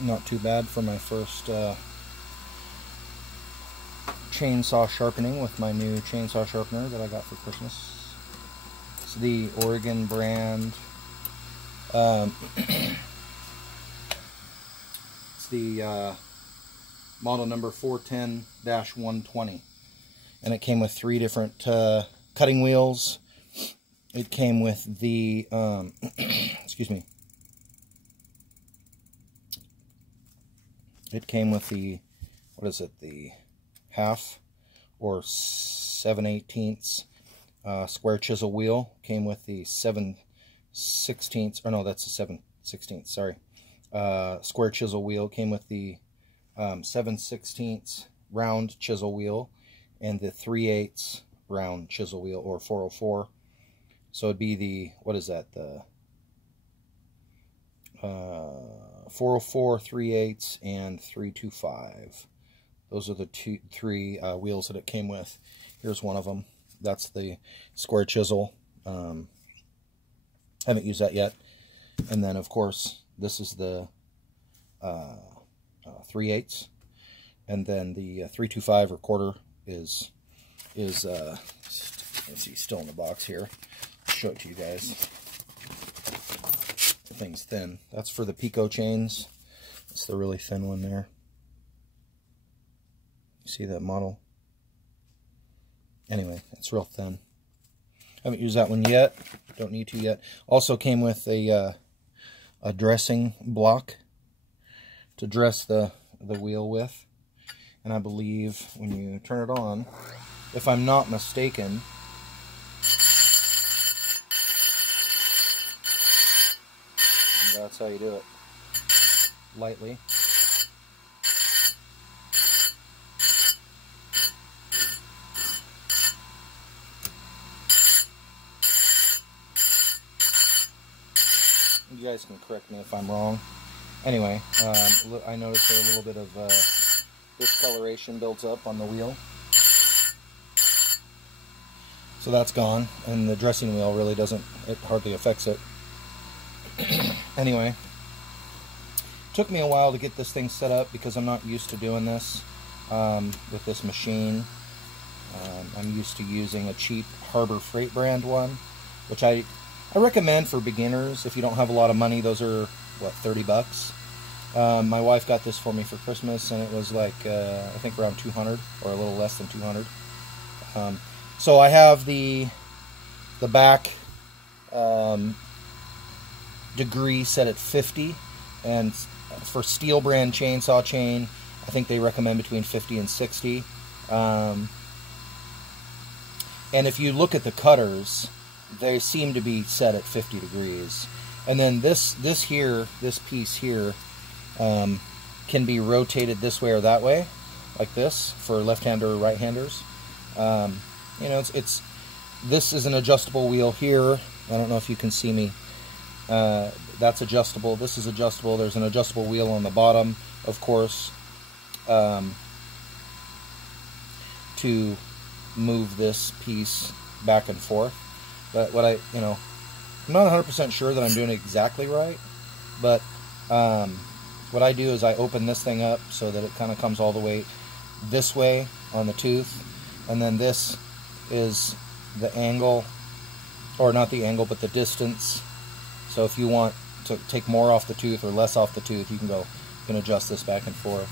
not too bad for my first chainsaw sharpening with my new chainsaw sharpener that I got for Christmas. It's the Oregon brand. It's the model number 410-120, and it came with 3 different cutting wheels. It came with the excuse me. It came with the, what is it, the half or 7/18 square chisel wheel. Came with the 7/16, or no, that's the 7/16, sorry. Square chisel wheel. Came with the 7/16 round chisel wheel and the 3/8 round chisel wheel, or 404. So it'd be the, what is that, the 404, 3/8, and 325. Those are the 3 wheels that it came with. Here's one of them. That's the square chisel. Haven't used that yet. And then, of course, this is the 3/8, and then the 325 or quarter is let's see, still in the box here. I'll show it to you guys. The thing's thin. That's for the Pico chains. It's the really thin one there. You see that model? Anyway, it's real thin. Haven't used that one yet. Don't need to yet. Also came with a dressing block to dress the wheel with. And I believe when you turn it on, if I'm not mistaken, that's how you do it. Lightly. You guys can correct me if I'm wrong. Anyway, I noticed there a little bit of discoloration builds up on the wheel. So that's gone, and the dressing wheel really doesn't, it hardly affects it. Anyway, took me a while to get this thing set up because I'm not used to doing this with this machine. I'm used to using a cheap Harbor Freight brand one, which I recommend for beginners. If you don't have a lot of money, those are, what, 30 bucks? My wife got this for me for Christmas, and it was like, I think around 200, or a little less than 200. So I have the back degree set at 50, and for steel brand chainsaw chain, I think they recommend between 50 and 60. And if you look at the cutters, they seem to be set at 50 degrees. And then this piece here can be rotated this way or that way, like this, for left-hander or right-handers. You know, this is an adjustable wheel here. I don't know if you can see me. That's adjustable. This is adjustable. There's an adjustable wheel on the bottom, of course, to move this piece back and forth. But what I'm not 100% sure that I'm doing it exactly right, but what I do is I open this thing up so that it kind of comes all the way this way on the tooth, and then this is the angle, or not the angle, but the distance. So if you want to take more off the tooth or less off the tooth, you can adjust this back and forth.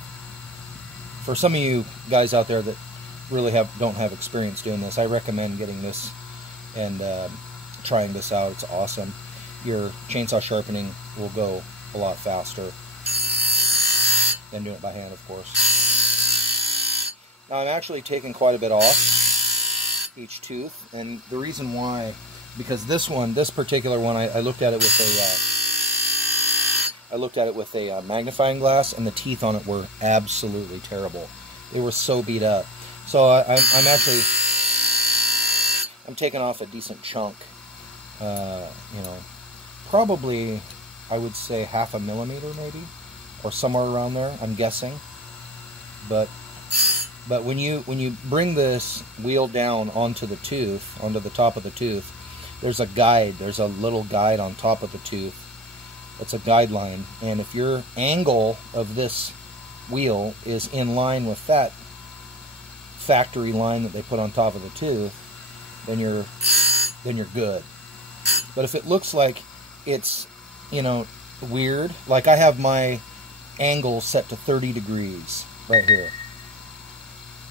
For some of you guys out there that really don't have experience doing this, I recommend getting this and trying this out. It's awesome. Your chainsaw sharpening will go a lot faster than doing it by hand, of course. Now I'm actually taking quite a bit off each tooth, and the reason why, because this particular one, I looked at it with a magnifying glass, and the teeth on it were absolutely terrible. They were so beat up. So I'm taking off a decent chunk. Probably I would say 1/2 millimeter maybe, or somewhere around there, I'm guessing. But when you bring this wheel down onto the top of the tooth, there's a guide. There's a little guide on top of the tooth It's a guideline, and if your angle of this wheel is in line with that factory line that they put on top of the tooth, then you're good. But if it looks like it's, you know, weird, like I have my angle set to 30 degrees right here.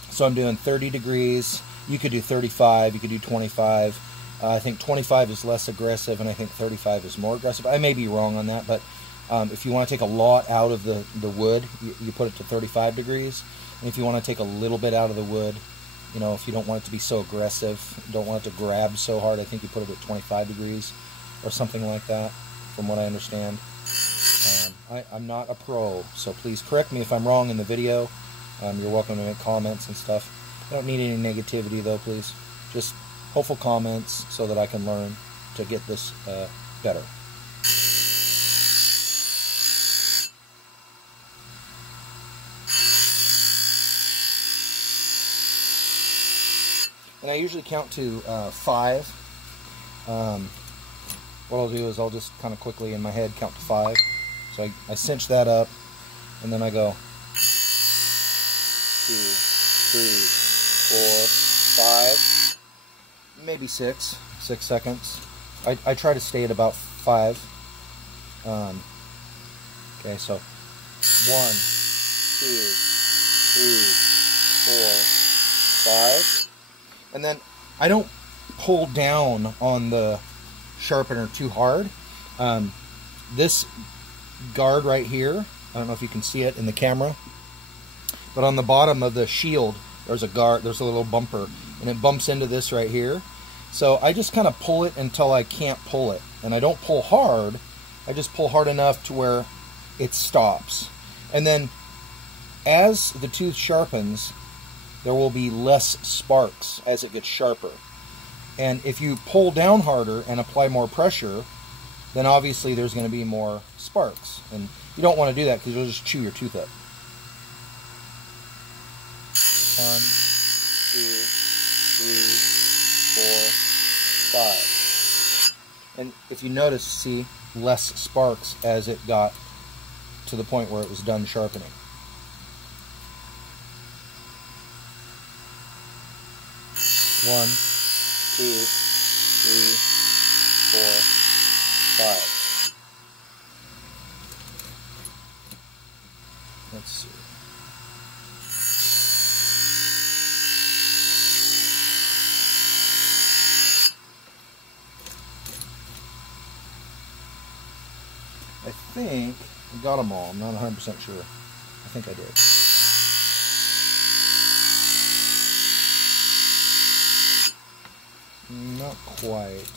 So I'm doing 30 degrees. You could do 35, you could do 25. I think 25 is less aggressive, and I think 35 is more aggressive. I may be wrong on that, but if you want to take a lot out of the wood, you put it to 35 degrees. And if you want to take a little bit out of the wood, you know, if you don't want it to be so aggressive, don't want it to grab so hard, I think you put it at 25 degrees or something like that, from what I understand. I'm not a pro, so please correct me if I'm wrong in the video. You're welcome to make comments and stuff. I don't need any negativity, though, please. Just hopeful comments so that I can learn to get this better. And I usually count to 5. What I'll do is I'll just kind of quickly in my head count to 5. So I cinch that up, and then I go 2, 3, 4, 5, maybe 6 seconds. I try to stay at about 5. Okay, so 1, 2, 3, 4, 5. And then I don't pull down on the sharpener too hard. This guard right here, I don't know if you can see it in the camera, but on the bottom of the shield there's a guard, there's a little bumper, and it bumps into this right here. So I just kind of pull it until I can't pull it, and I don't pull hard, I just pull hard enough to where it stops. And then as the tooth sharpens, there will be less sparks as it gets sharper. And if you pull down harder and apply more pressure, then obviously there's going to be more sparks. And you don't want to do that because you'll just chew your tooth up. 1, 2, 3, 4, 5. And if you notice, see, less sparks as it got to the point where it was done sharpening. 1, 2, 3, 4, 5. Let's see. I think I got them all. I'm not 100% sure. I think I did. Not quite.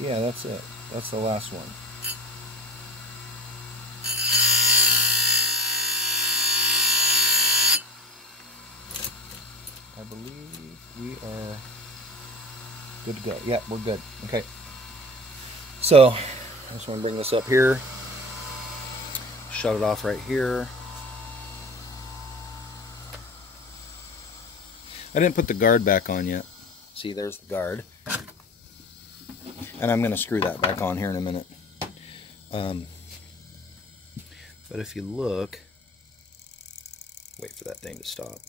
Yeah, that's it. That's the last one. I believe we are good to go. Yeah, we're good. Okay. So, I just want to bring this up here. Shut it off right here. I didn't put the guard back on yet. See, there's the guard. And I'm going to screw that back on here in a minute. But if you look, wait for that thing to stop.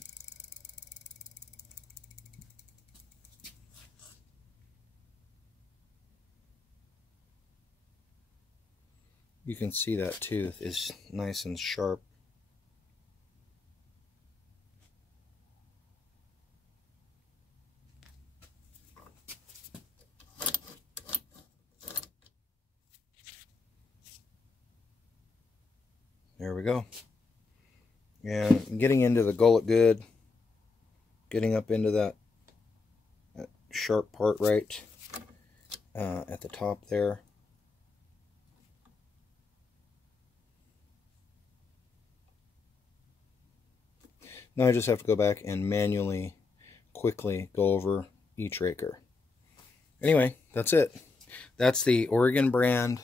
You can see that tooth is nice and sharp. There we go. And getting into the gullet good, getting up into that sharp part right at the top there. Now I just have to go back and manually, quickly go over each raker. Anyway, that's it. That's the Oregon brand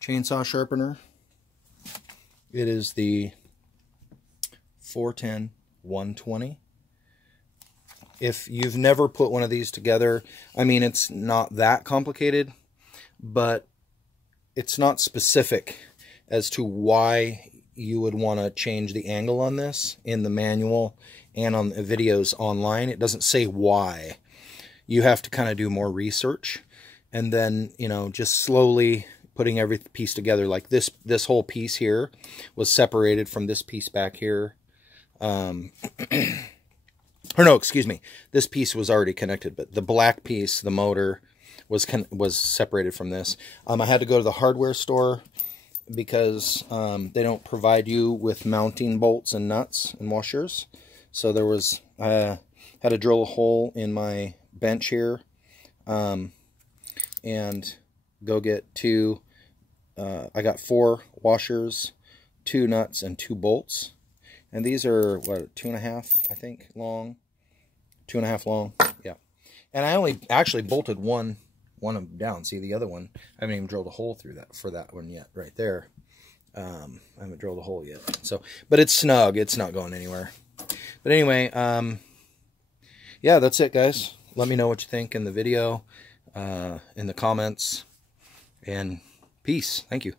chainsaw sharpener. It is the 410-120. If you've never put one of these together, I mean, it's not that complicated, but it's not specific as to why you would want to change the angle on this in the manual and on the videos online. It doesn't say why. You have to kind of do more research, and then, you know, just slowly putting every piece together. Like this whole piece here was separated from this piece back here. Or no, excuse me. This piece was already connected, but the black piece, the motor, was separated from this. I had to go to the hardware store because they don't provide you with mounting bolts and nuts and washers. So there was, I had to drill a hole in my bench here and go get two, I got 4 washers, 2 nuts, and 2 bolts. And these are, what, 2.5, I think, long. 2.5 long, yeah. And I only actually bolted one of them down. See, the other one, I haven't even drilled a hole through that for that one yet, right there. I haven't drilled a hole yet. So, but it's snug. It's not going anywhere. But anyway, yeah, that's it, guys. Let me know what you think in the video, in the comments, and peace. Thank you.